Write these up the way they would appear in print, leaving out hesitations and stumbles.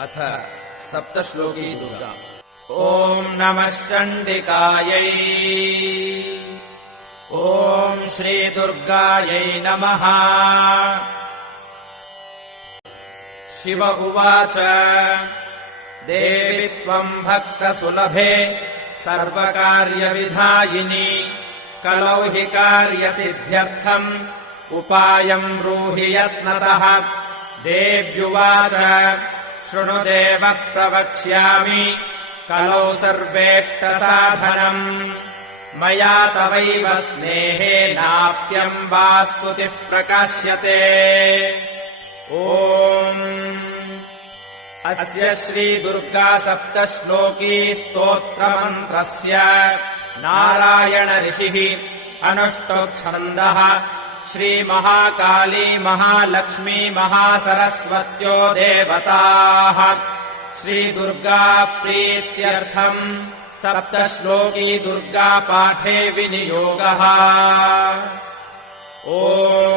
अथ सप्तश्लोकी दुर्गा। ॐ नमः चण्डिकायै। ॐ श्रीदुर्गायै नमः। शिव उवाच देवि त्वम् भक्तसुलभे सर्वकार्यविधायिनी कलौ हि कार्यसिद्ध्यर्थम् उपायम् ब्रूहि यत्नतः। देव्युवाच शृणुदेव प्रवक्ष्यामि कलौ सर्वेष्टसाधनम् मया तवैव स्नेहेनाप्यम् वा स्तुतिः प्रकाश्यते। ॐ अस्य श्रीदुर्गा सप्तश्लोकी स्तोत्रमन्त्रस्य नारायण ऋषिः अनुष्टुप्छन्दः श्रीमहाकाली महालक्ष्मी महासरस्वत्यो देवताः श्रीदुर्गा प्रीत्यर्थम् सप्तश्लोकी दुर्गापाठे विनियोगः। ॐ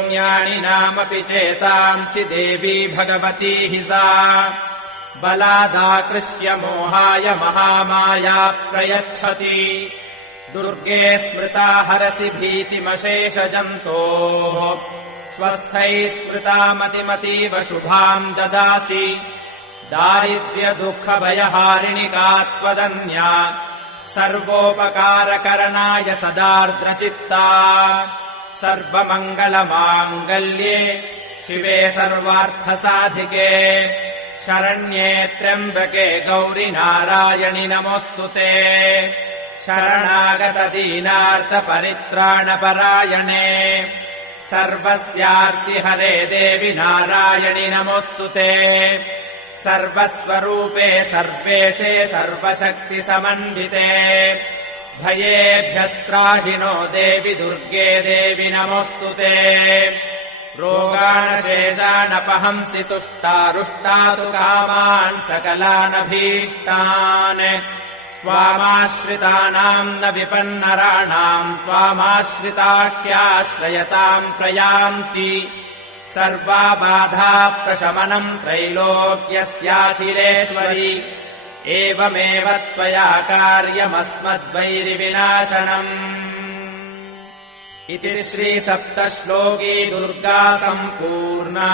ज्ञानिनामपि चेतांसि देवी भगवती हि सा बलादाकृष्य मोहाय महामाया प्रयच्छति। दुर्गे स्मृता हरसि भीतिमशेषजन्तोः स्वस्थैः स्मृता मतिमतीव शुभाम् ददासि। दारिद्र्यदुःखभयहारिणि का त्वदन्या सर्वोपकारकरणाय सदार्द्रचित्ता। सर्वमङ्गलमाङ्गल्ये शिवे सर्वार्थसाधिके शरण्ये त्र्यम्बके गौरि नारायणि नमोऽस्तुते। शरणागतदीनार्तपरित्राणपरायणे सर्वस्यार्तिहरे देवि नारायणि नमोऽस्तुते। सर्वस्वरूपे सर्वेशे सर्वशक्तिसमन्विते भयेभ्यस्त्राहिनो देवि दुर्गे देवि नमोऽस्तुते। रोगानशेषानपहंसि तुष्टारुष्टातु कामान् सकलानभीष्टान्। त्वामाश्रितानाम् न विपन्नराणाम् त्वामाश्रिताख्याश्रयताम् प्रयान्ति। सर्वाबाधाप्रशमनम् त्रैलोक्यस्याखिलेश्वरि एवमेव त्वया कार्यमस्मद्वैरिविनाशनम्। इति श्रीसप्तश्लोकी दुर्गा सम्पूर्णा।